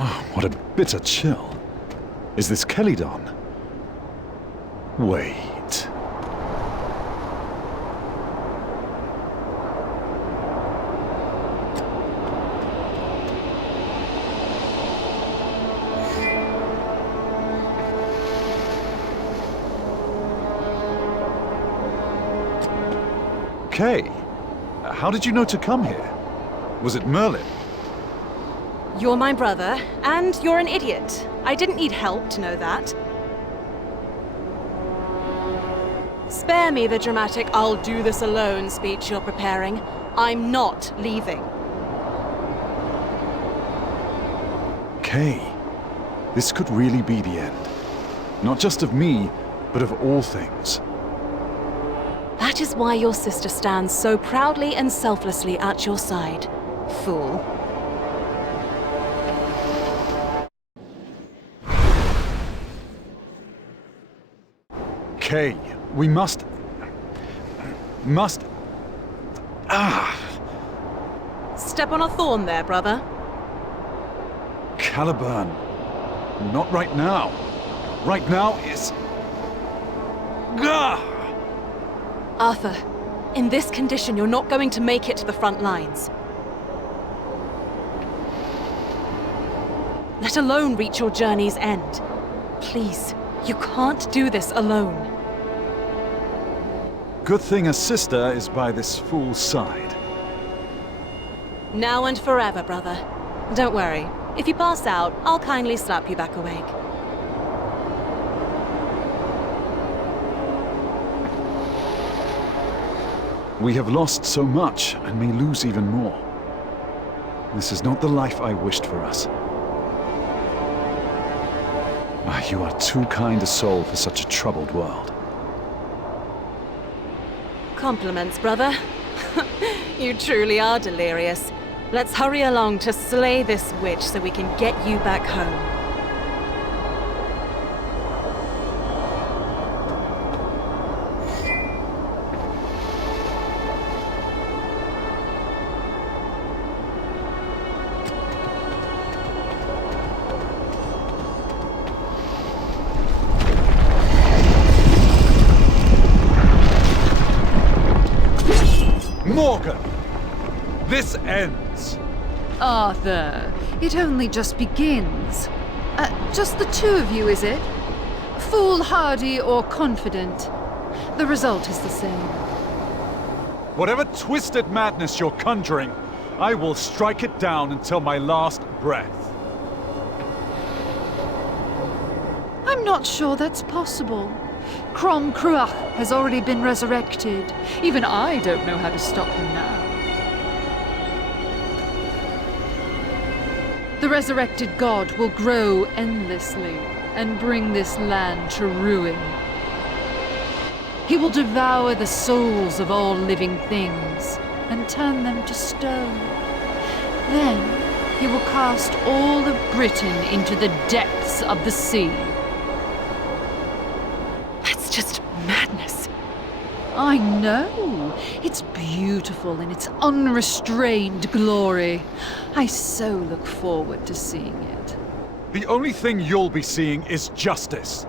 Oh, what a bitter chill. Is this Kelidon? Wait. Kay, how did you know to come here? Was it Merlin? You're my brother, and you're an idiot. I didn't need help to know that. Spare me the dramatic "I'll do this alone" speech you're preparing. I'm not leaving. Kay, this could really be the end. Not just of me, but of all things. That is why your sister stands so proudly and selflessly at your side, fool. Kay, we must... Step on a thorn there, brother. Caliburn. Not right now. Right now is... Gah! Arthur, in this condition, you're not going to make it to the front lines. Let alone reach your journey's end. Please, you can't do this alone. Good thing a sister is by this fool's side. Now and forever, brother. Don't worry. If you pass out, I'll kindly slap you back awake. We have lost so much, and may lose even more. This is not the life I wished for us. You are too kind a soul for such a troubled world. Compliments, brother. You truly are delirious. Let's hurry along to slay this witch so we can get you back home. Morgan! This ends! Arthur, it only just begins. Just the two of you, is it? Foolhardy or confident? The result is the same. Whatever twisted madness you're conjuring, I will strike it down until my last breath. I'm not sure that's possible. Crom Cruach has already been resurrected. Even I don't know how to stop him now. The resurrected god will grow endlessly and bring this land to ruin. He will devour the souls of all living things and turn them to stone. Then he will cast all of Britain into the depths of the sea. That's just madness. I know. It's beautiful in its unrestrained glory. I so look forward to seeing it. The only thing you'll be seeing is justice.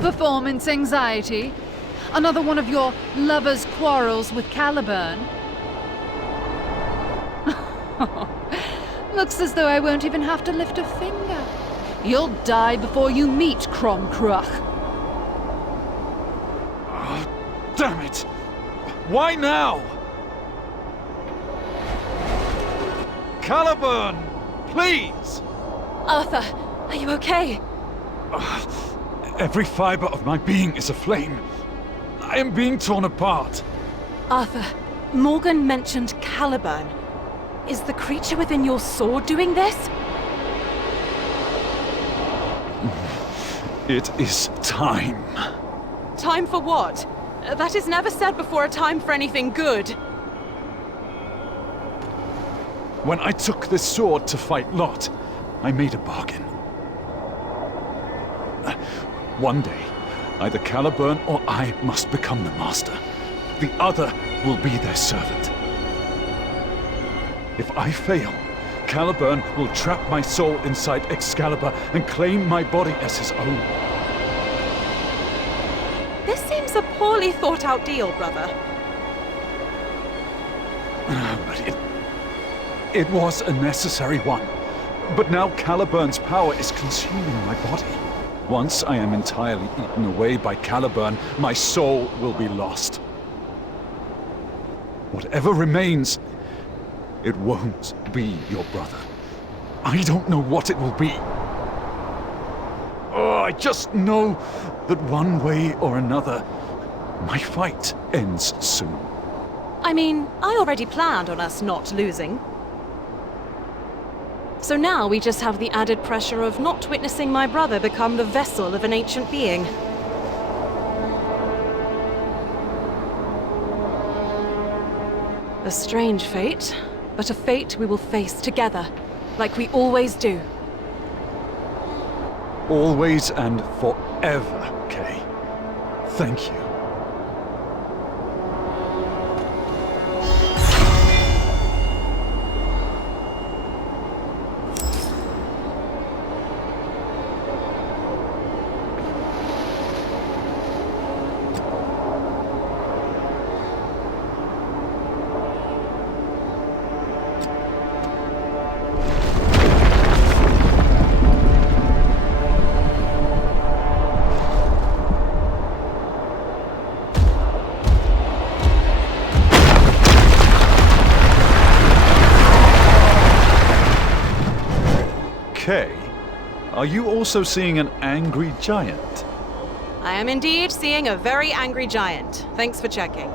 Performance anxiety? Another one of your lover's quarrels with Caliburn? Looks as though I won't even have to lift a finger. You'll die before you meet Cromcrach. Oh, damn it! Why now? Caliburn! Please! Arthur, are you okay? Every fiber of my being is aflame. I am being torn apart. Arthur, Morgan mentioned Caliburn. Is the creature within your sword doing this? It is time. Time for what? That is never said before a time for anything good. When I took this sword to fight Lot, I made a bargain. One day, either Caliburn or I must become the master. The other will be their servant. If I fail, Caliburn will trap my soul inside Excalibur and claim my body as his own. This seems a poorly thought out deal, brother. But it was a necessary one. But now Caliburn's power is consuming my body. Once I am entirely eaten away by Caliburn, my soul will be lost. Whatever remains, it won't be your brother. I don't know what it will be. Oh, I just know that one way or another, my fight ends soon. I mean, I already planned on us not losing. So now we just have the added pressure of not witnessing my brother become the vessel of an ancient being. A strange fate, but a fate we will face together, like we always do. Always and forever, Kay. Thank you. Kay, are you also seeing an angry giant? I am indeed seeing a very angry giant. Thanks for checking.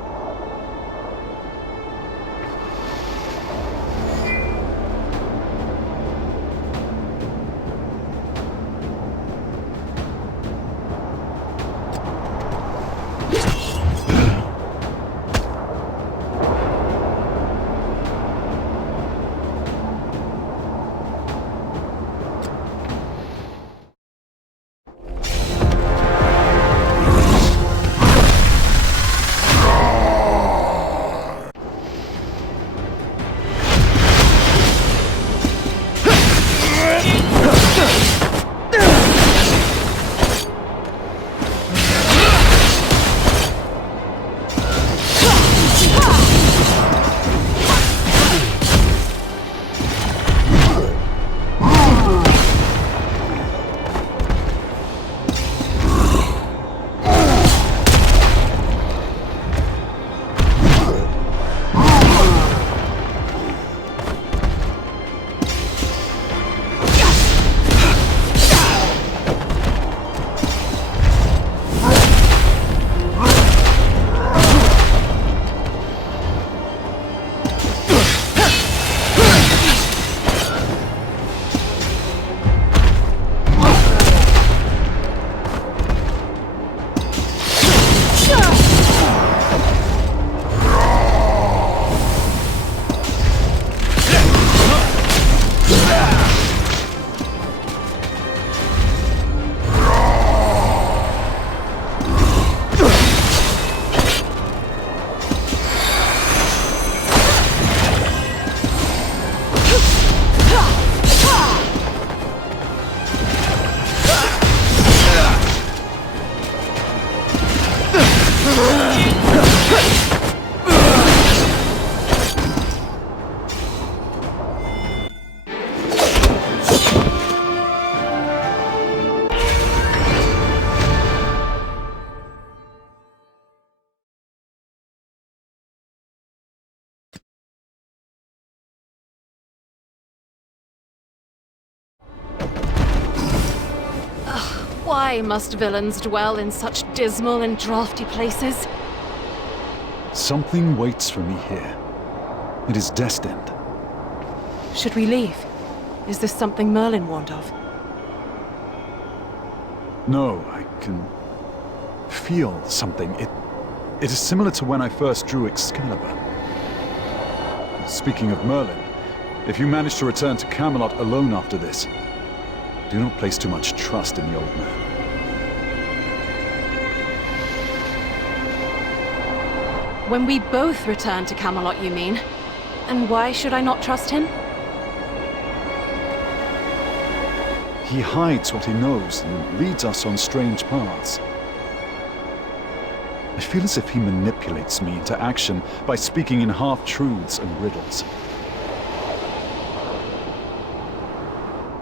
Why must villains dwell in such dismal and drafty places? Something waits for me here. It is destined. Should we leave? Is this something Merlin warned of? No, I can feel something. It is similar to when I first drew Excalibur. Speaking of Merlin, if you manage to return to Camelot alone after this, do not place too much trust in the old man. When we both return to Camelot, you mean? And why should I not trust him? He hides what he knows and leads us on strange paths. I feel as if he manipulates me into action by speaking in half-truths and riddles.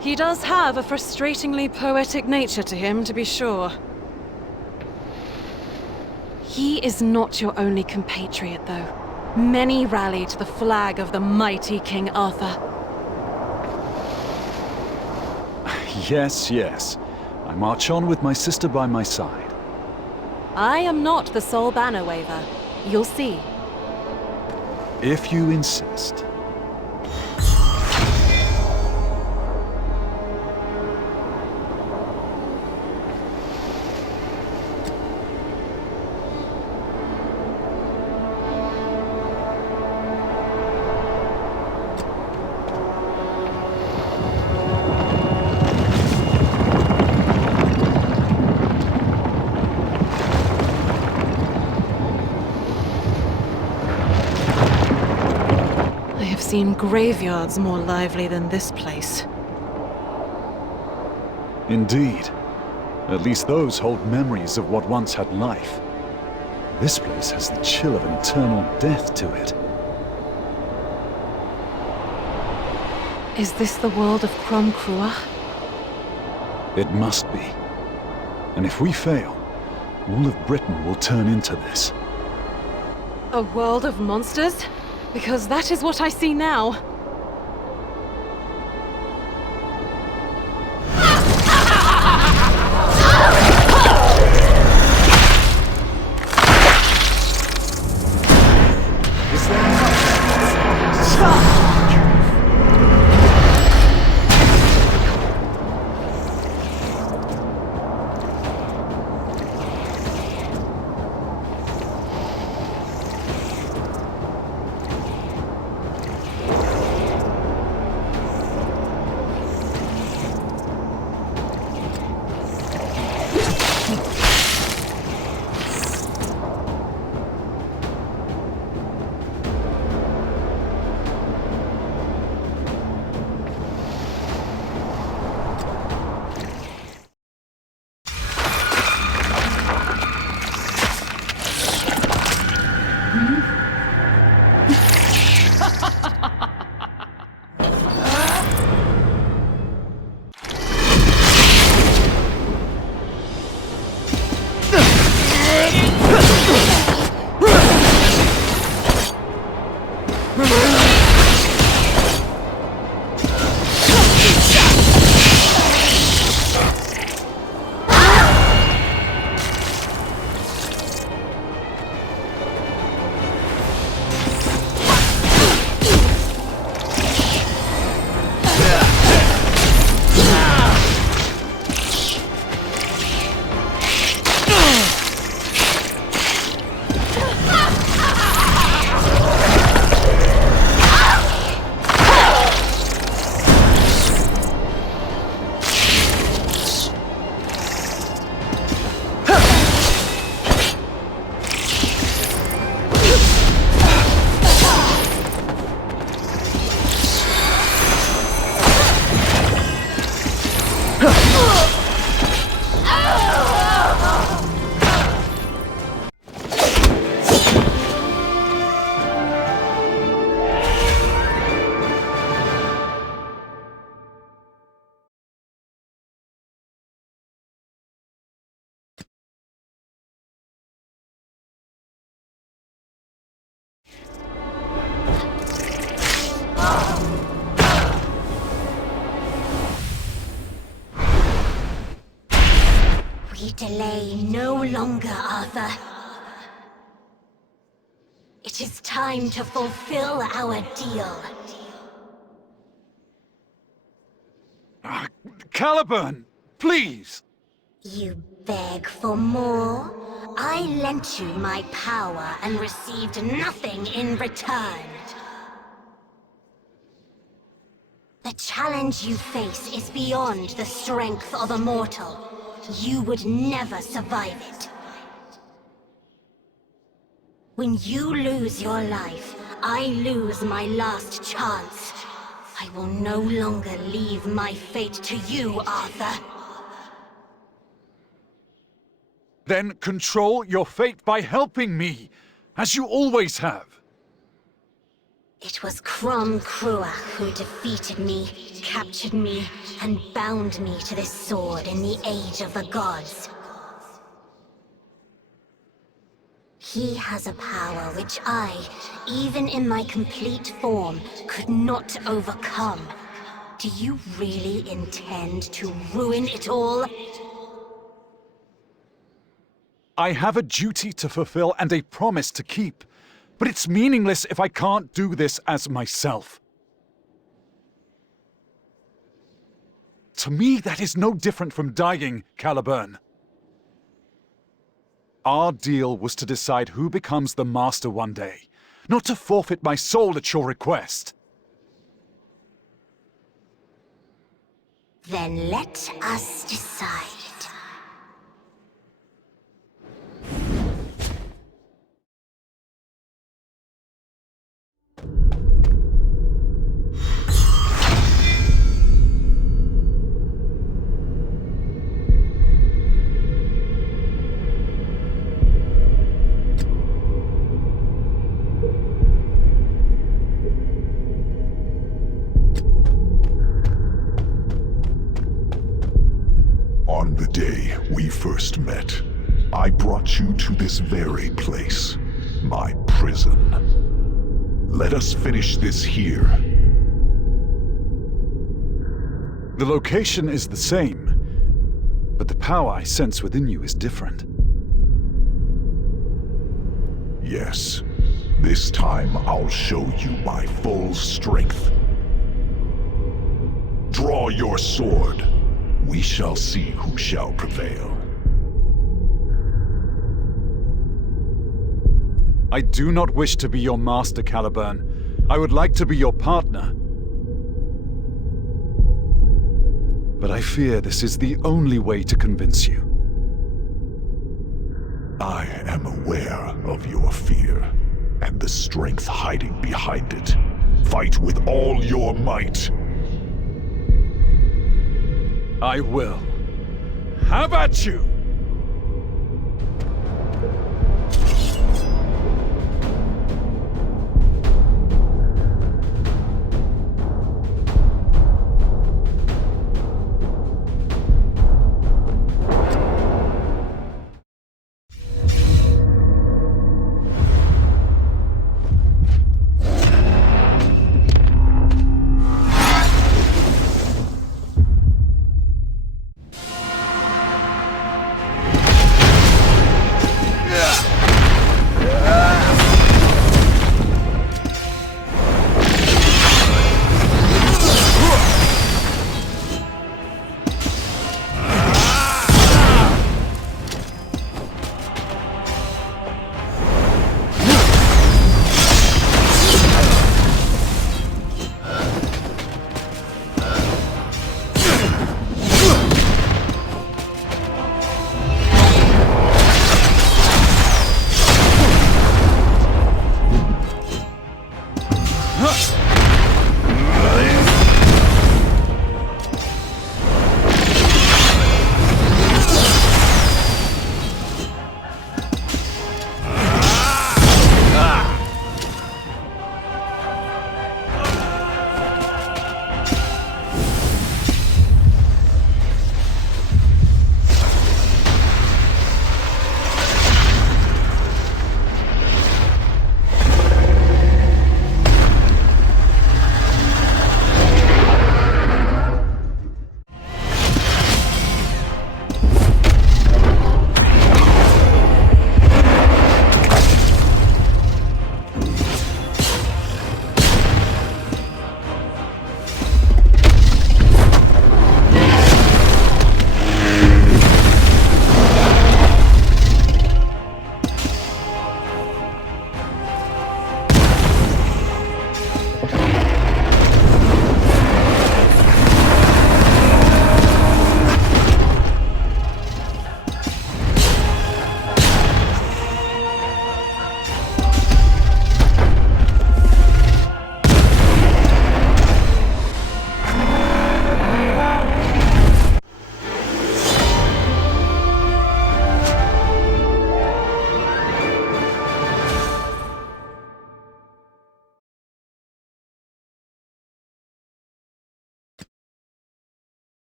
He does have a frustratingly poetic nature to him, to be sure. He is not your only compatriot, though. Many rally to the flag of the mighty King Arthur. Yes, yes. I march on with my sister by my side. I am not the sole banner waver. You'll see. If you insist. I've seen graveyards more lively than this place. Indeed. At least those hold memories of what once had life. This place has the chill of an eternal death to it. Is this the world of Crom Crua? It must be. And if we fail, all of Britain will turn into this. A world of monsters? Because that is what I see now. Is there nothing? Stop! delay no longer, Arthur. It is time to fulfill our deal. Caliburn, please! You beg for more? I lent you my power and received nothing in return. The challenge you face is beyond the strength of a mortal. You would never survive it. When you lose your life, I lose my last chance. I will no longer leave my fate to you, Arthur. Then control your fate by helping me, as you always have. It was Crom Cruach who defeated me, captured me, and bound me to this sword in the Age of the Gods. He has a power which I, even in my complete form, could not overcome. Do you really intend to ruin it all? I have a duty to fulfill and a promise to keep. But it's meaningless if I can't do this as myself. To me, that is no different from dying, Caliburn. Our deal was to decide who becomes the Master one day, not to forfeit my soul at your request. Then let us decide. On the day we first met, I brought you to this very place, my prison. Let us finish this here. The location is the same, but the power I sense within you is different. Yes, this time I'll show you my full strength. Draw your sword. We shall see who shall prevail. I do not wish to be your master, Caliburn. I would like to be your partner. But I fear this is the only way to convince you. I am aware of your fear, and the strength hiding behind it. Fight with all your might. I will. How about you?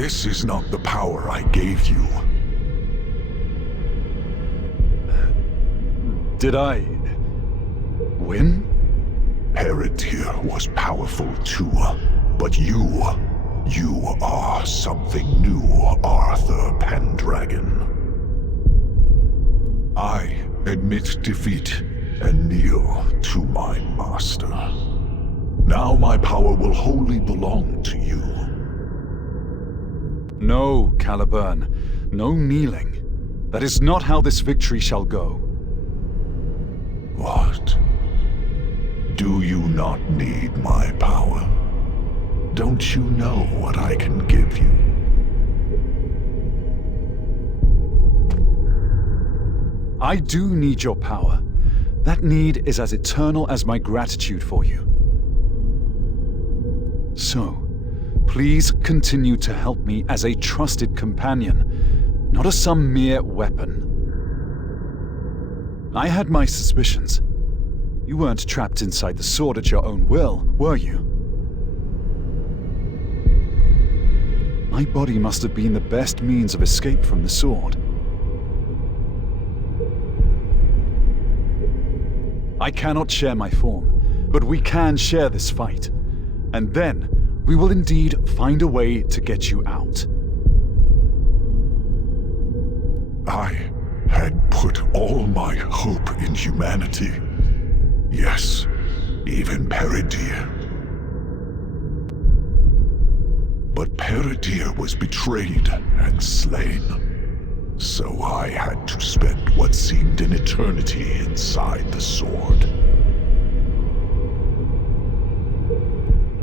This is not the power I gave you. Did I win? Paradir was powerful too, but you are something new, Arthur Pendragon. I admit defeat and kneel to my master. Now my power will wholly belong to you. No, Caliburn. No kneeling. That is not how this victory shall go. What? Do you not need my power? Don't you know what I can give you? I do need your power. That need is as eternal as my gratitude for you. So, please continue to help me as a trusted companion, not as some mere weapon. I had my suspicions. You weren't trapped inside the sword at your own will, were you? My body must have been the best means of escape from the sword. I cannot share my form, but we can share this fight. And then, we will indeed find a way to get you out. I had put all my hope in humanity. Yes, even Paradir. But Paradir was betrayed and slain. So I had to spend what seemed an eternity inside the sword.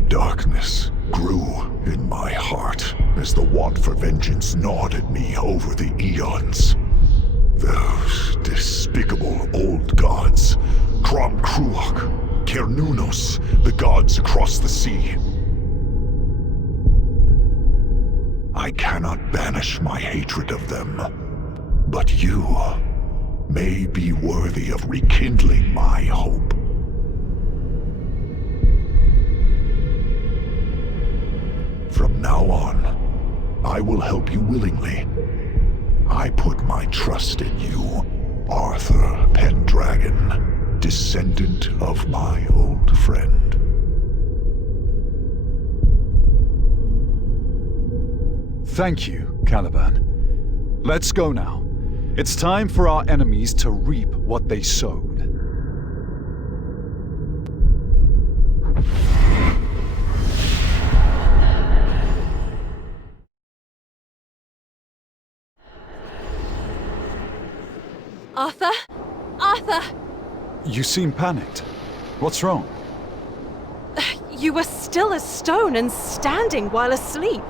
Darkness grew in my heart as the want for vengeance gnawed at me over the eons. Those despicable old gods, Crom Cruach, Cernunnos, the gods across the sea. I cannot banish my hatred of them, but you may be worthy of rekindling my hope. From now on, I will help you willingly. I put my trust in you, Arthur Pendragon, descendant of my old friend. Thank you, Caliburn. Let's go now. It's time for our enemies to reap what they sowed. Arthur? Arthur! You seem panicked. What's wrong? You were still as stone and standing while asleep.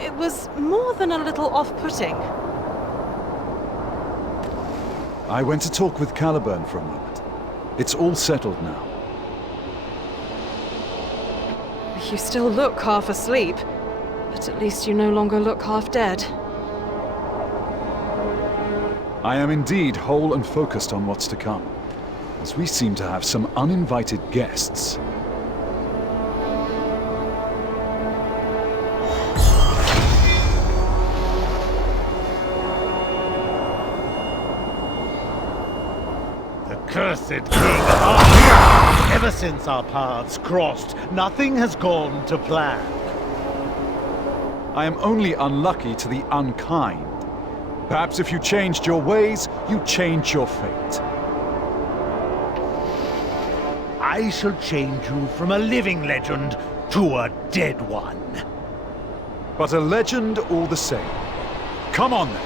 It was more than a little off-putting. I went to talk with Caliburn for a moment. It's all settled now. You still look half asleep, but at least you no longer look half dead. I am indeed whole and focused on what's to come, as we seem to have some uninvited guests. Cursed king! Ah, ever since our paths crossed, nothing has gone to plan. I am only unlucky to the unkind. Perhaps if you changed your ways, you change your fate. I shall change you from a living legend to a dead one. But a legend all the same. Come on then.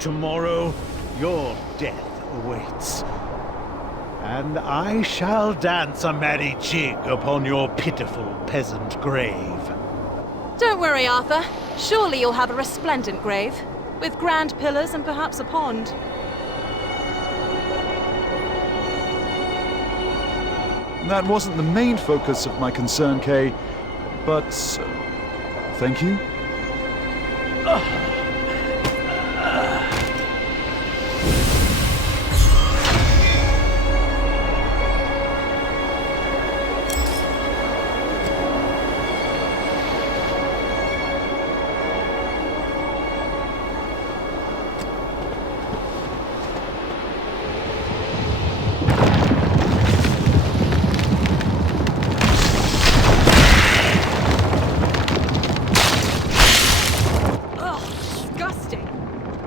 Tomorrow, your death awaits. And I shall dance a merry jig upon your pitiful peasant grave. Don't worry, Arthur. Surely you'll have a resplendent grave, with grand pillars and perhaps a pond. That wasn't the main focus of my concern, Kay, but thank you.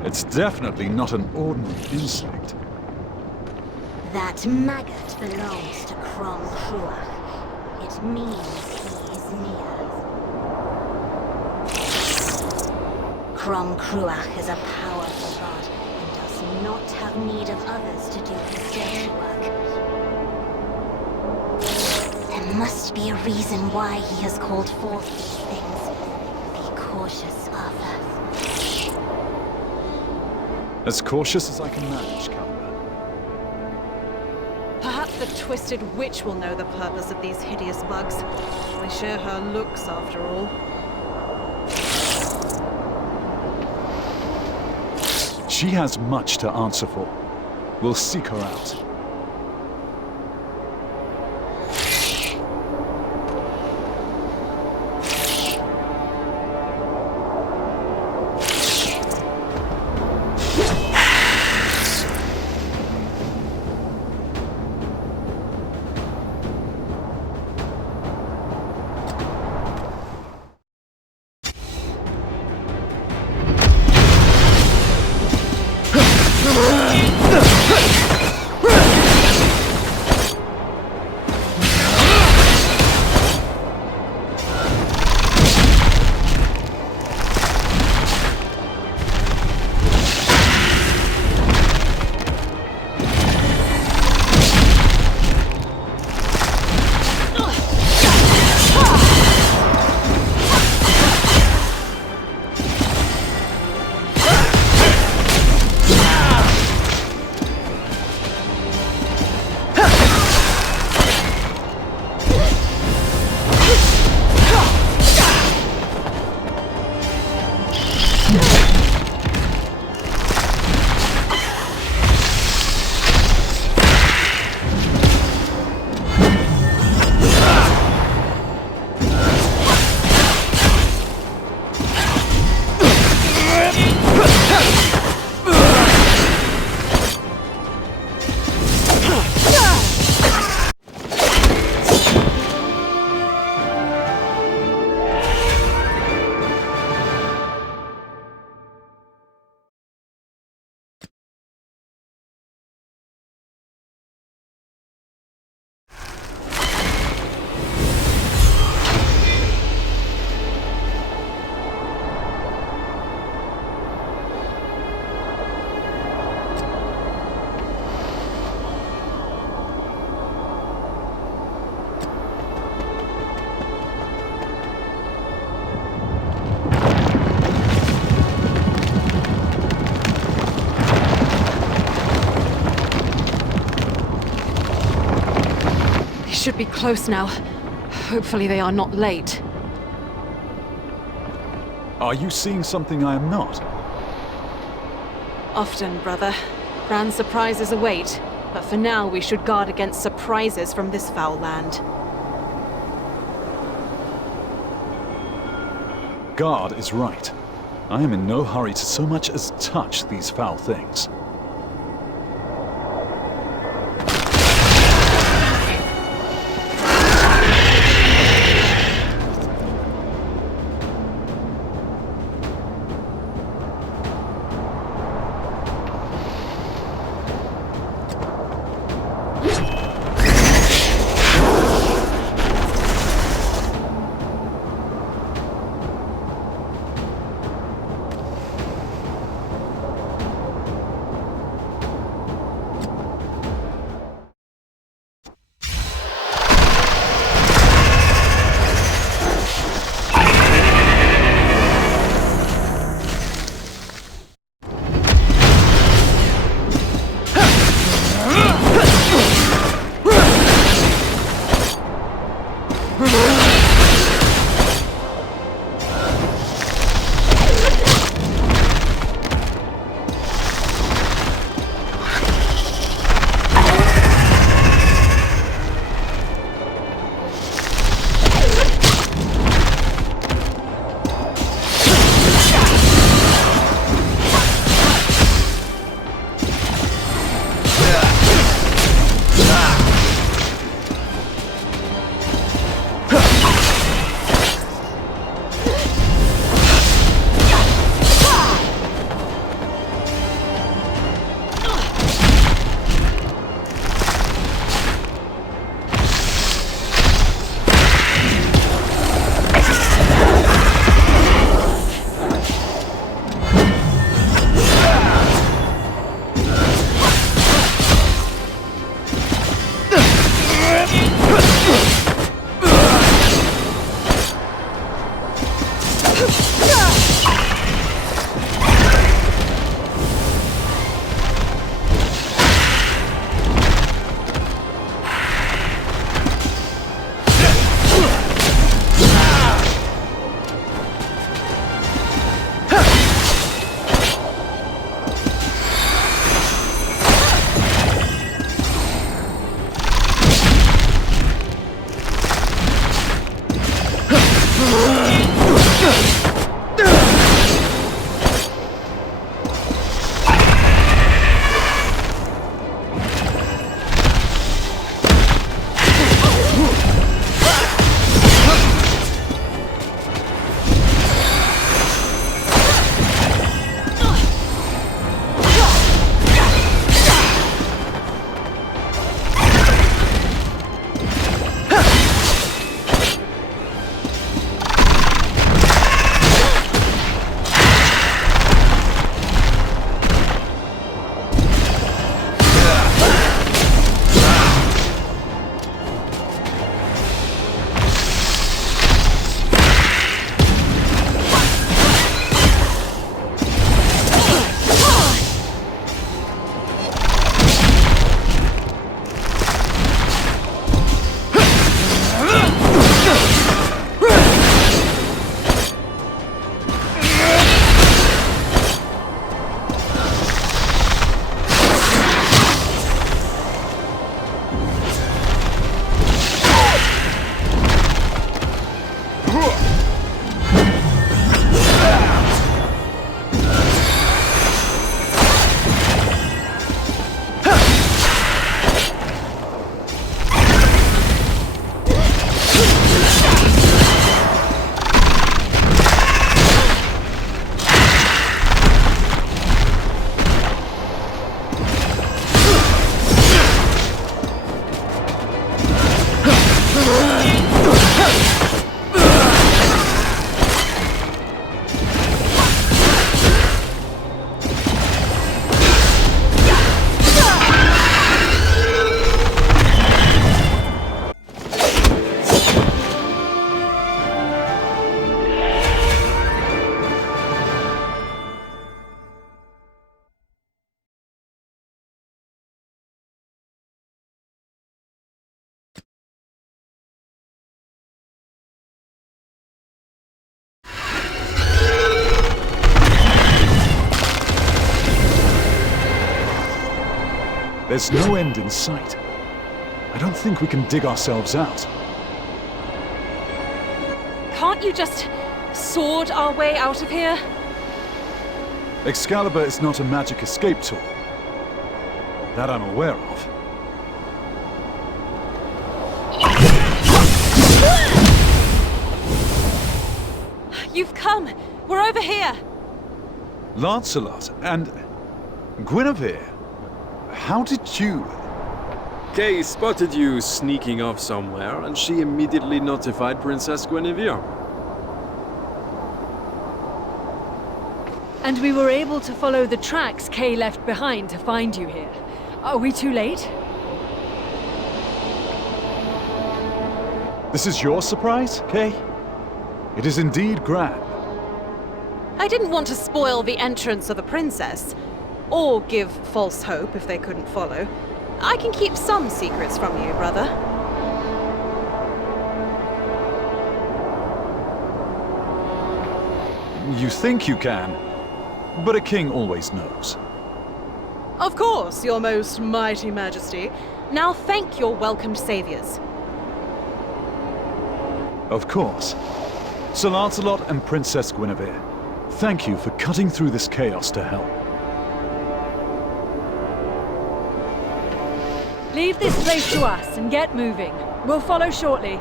It's definitely not an ordinary insect. That maggot belongs to Crom-Cruach. It means he is near. Crom-Cruach is a powerful god and does not have need of others to do his dirty work. There must be a reason why he has called forth these things. Be cautious, Arthur. As cautious as I can manage, Caliban. Perhaps the twisted witch will know the purpose of these hideous bugs. They share her looks, after all. She has much to answer for. We'll seek her out. Should be close now. Hopefully they are not late. Are you seeing something I am not? Often, brother. Grand surprises await, but for now we should guard against surprises from this foul land. Guard is right. I am in no hurry to so much as touch these foul things. There's no end in sight. I don't think we can dig ourselves out. Can't you just sword our way out of here? Excalibur is not a magic escape tool. That I'm aware of. You've come! We're over here! Lancelot and Guinevere, how did you... Kay spotted you sneaking off somewhere, and she immediately notified Princess Guinevere. And we were able to follow the tracks Kay left behind to find you here. Are we too late? This is your surprise, Kay? It is indeed grand. I didn't want to spoil the entrance of the princess, or give false hope if they couldn't follow. I can keep some secrets from you, brother. You think you can, but a king always knows. Of course, your most mighty majesty. Now thank your welcomed saviors. Of course. Sir Lancelot and Princess Guinevere, thank you for cutting through this chaos to help. Leave this place to us and get moving. We'll follow shortly.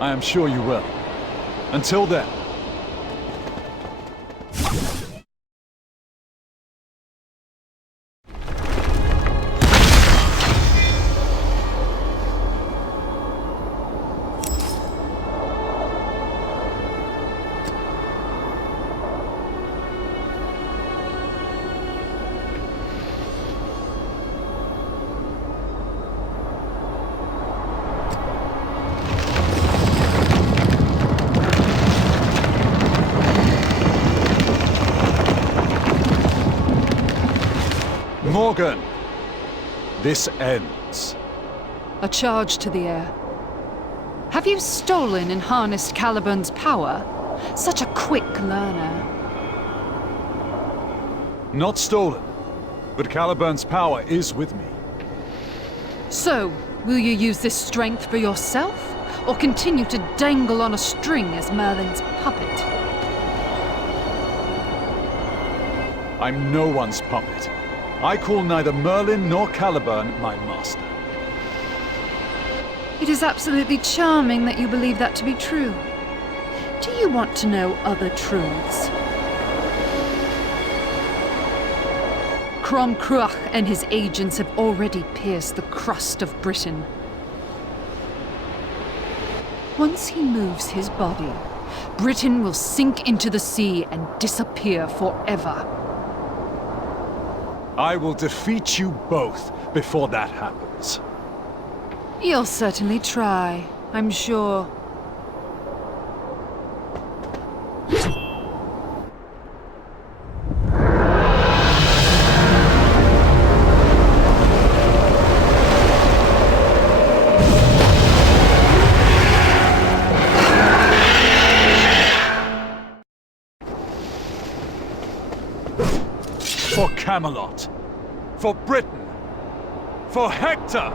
I am sure you will. Until then. Morgan, this ends. A charge to the air. Have you stolen and harnessed Caliburn's power? Such a quick learner. Not stolen, but Caliburn's power is with me. So, will you use this strength for yourself? Or continue to dangle on a string as Merlin's puppet? I'm no one's puppet. I call neither Merlin nor Caliburn my master. It is absolutely charming that you believe that to be true. Do you want to know other truths? Crom-Cruach and his agents have already pierced the crust of Britain. Once he moves his body, Britain will sink into the sea and disappear forever. I will defeat you both before that happens. You'll certainly try, I'm sure. For Camelot. For Britain. For Hector!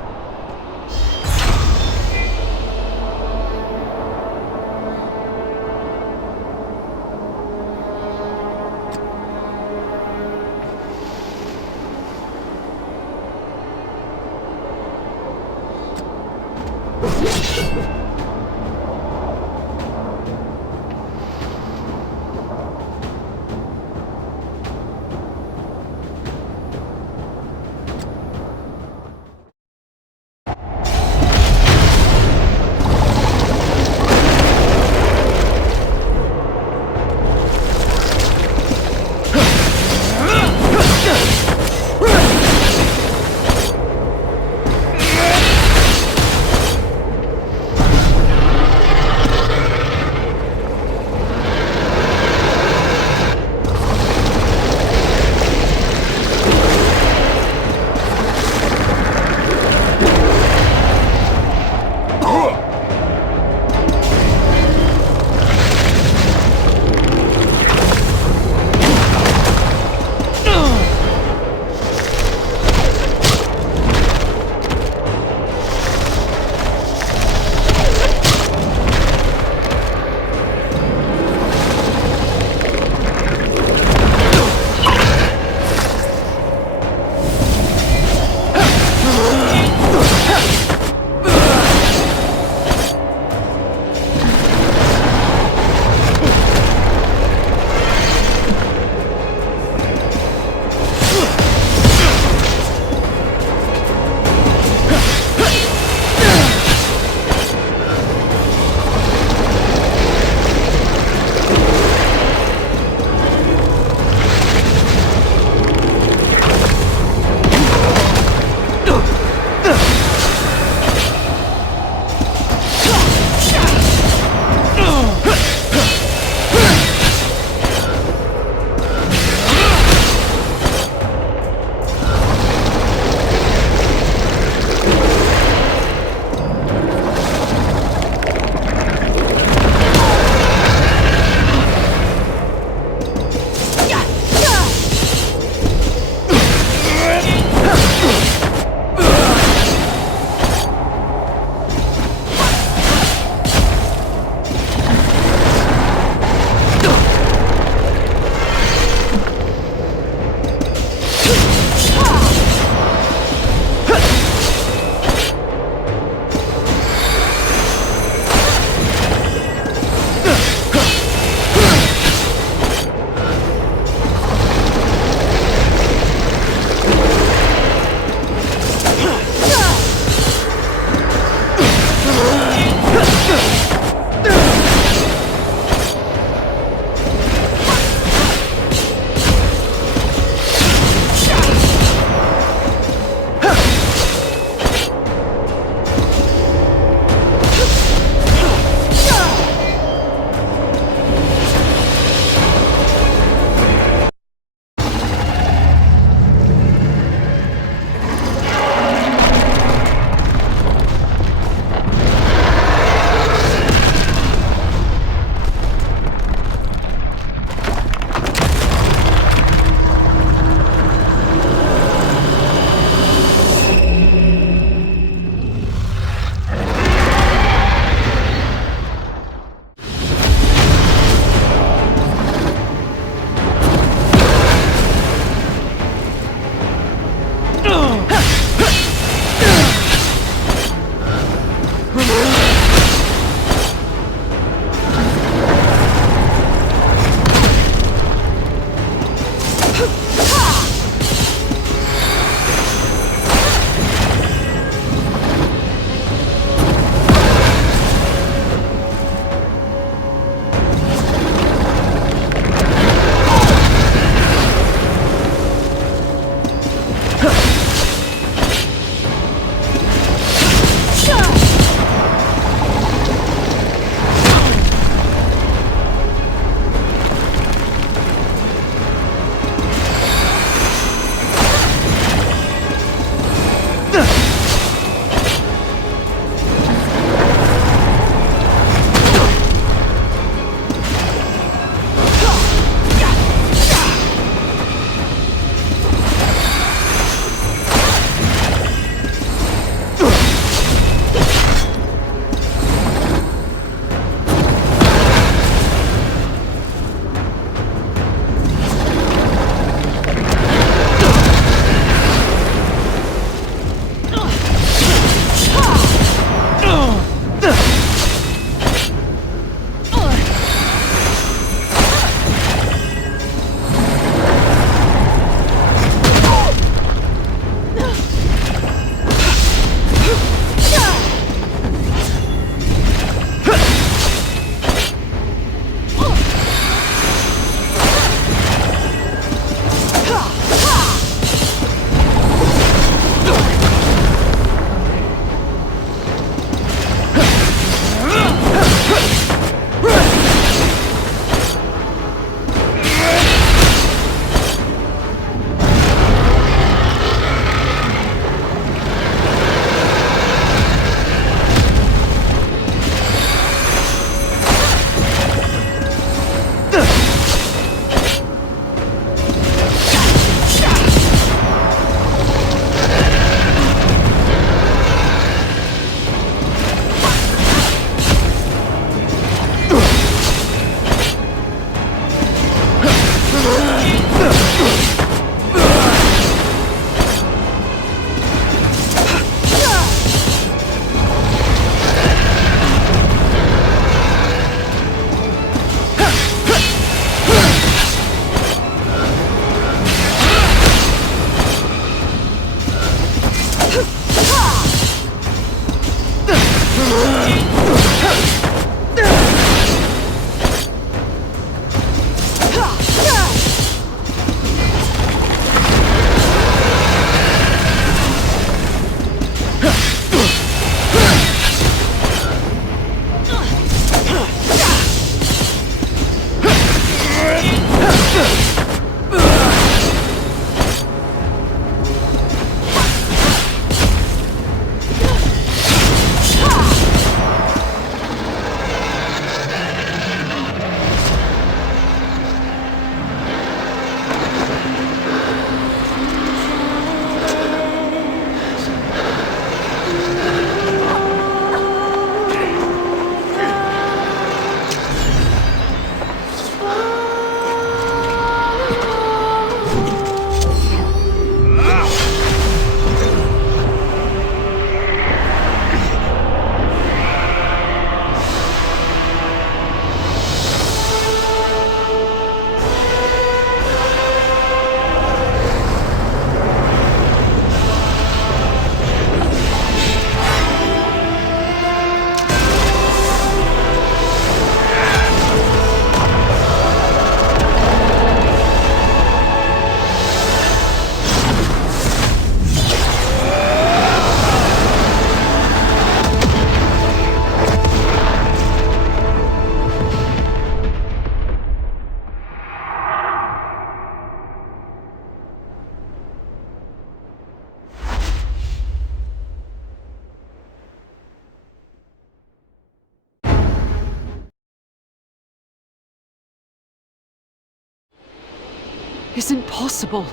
isn't possible.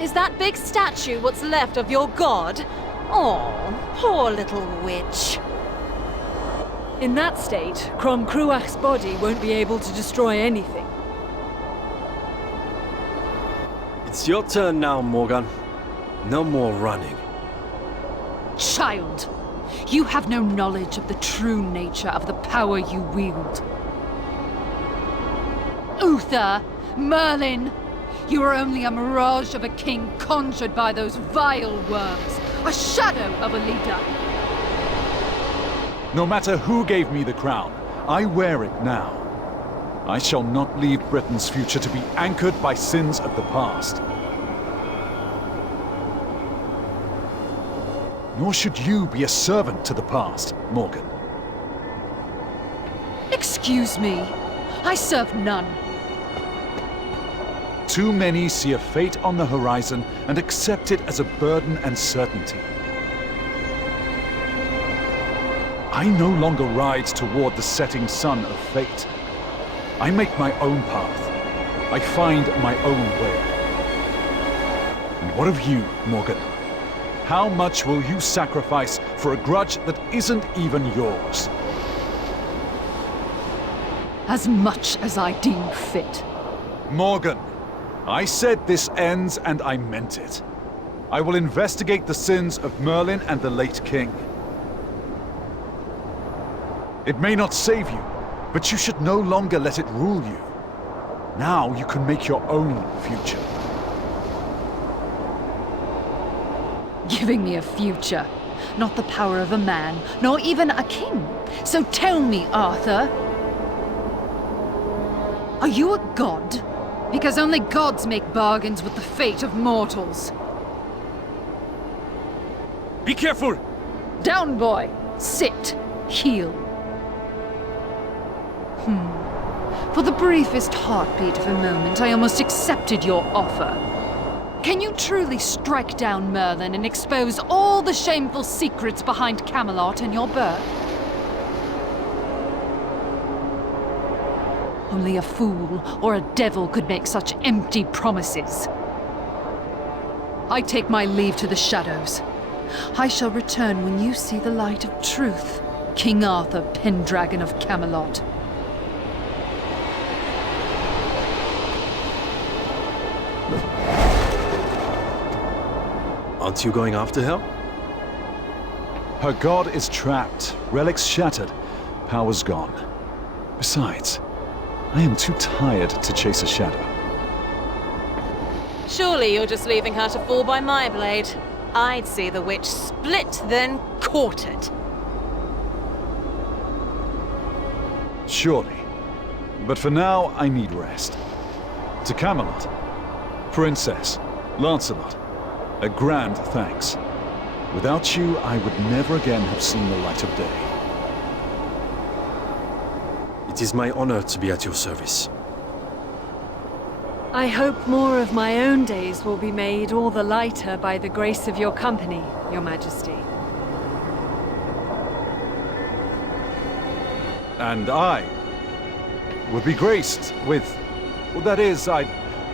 Is that big statue what's left of your god? Oh, poor little witch. In that state, Crom Cruach's body won't be able to destroy anything. It's your turn now, Morgan. No more running. Child, you have no knowledge of the true nature of the power you wield. Uther, Merlin, you are only a mirage of a king conjured by those vile worms, a shadow of a leader. No matter who gave me the crown, I wear it now. I shall not leave Britain's future to be anchored by sins of the past. Nor should you be a servant to the past, Morgan. Excuse me, I serve none. Too many see a fate on the horizon and accept it as a burden and certainty. I no longer ride toward the setting sun of fate. I make my own path. I find my own way. And what of you, Morgan? How much will you sacrifice for a grudge that isn't even yours? As much as I deem fit. Morgan, I said this ends and I meant it. I will investigate the sins of Merlin and the late king. It may not save you, but you should no longer let it rule you. Now you can make your own future. Giving me a future, not the power of a man, nor even a king. So tell me, Arthur, are you a god? Because only gods make bargains with the fate of mortals. Be careful! Down, boy! Sit. Heal. For the briefest heartbeat of a moment, I almost accepted your offer. Can you truly strike down Merlin and expose all the shameful secrets behind Camelot and your birth? Only a fool or a devil could make such empty promises. I take my leave to the shadows. I shall return when you see the light of truth, King Arthur, Pendragon of Camelot. Aren't you going after her? Her god is trapped, relics shattered, powers gone. Besides, I am too tired to chase a shadow. Surely you're just leaving her to fall by my blade. I'd see the witch split, then quartered. Surely. But for now, I need rest. To Camelot, Princess, Lancelot, a grand thanks. Without you, I would never again have seen the light of day. It is my honor to be at your service. I hope more of my own days will be made all the lighter by the grace of your company, Your Majesty. And I would be graced with... Well, that is, I'd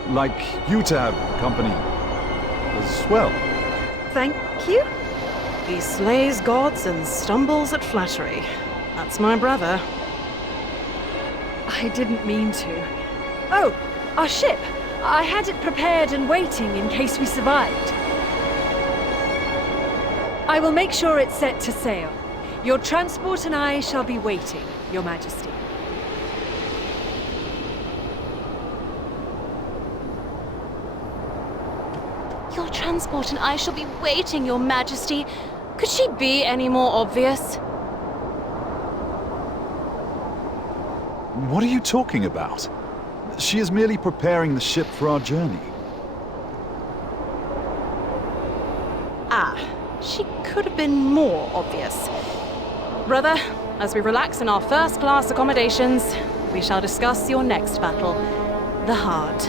like you to have company as well. Thank you. He slays gods and stumbles at flattery. That's my brother. I didn't mean to. Oh, our ship! I had it prepared and waiting in case we survived. I will make sure it's set to sail. Your transport and I shall be waiting, Your Majesty. Your transport and I shall be waiting, Your Majesty. Could she be any more obvious? What are you talking about? She is merely preparing the ship for our journey. Ah, she could have been more obvious. Brother, as we relax in our first-class accommodations, we shall discuss your next battle, the Hard.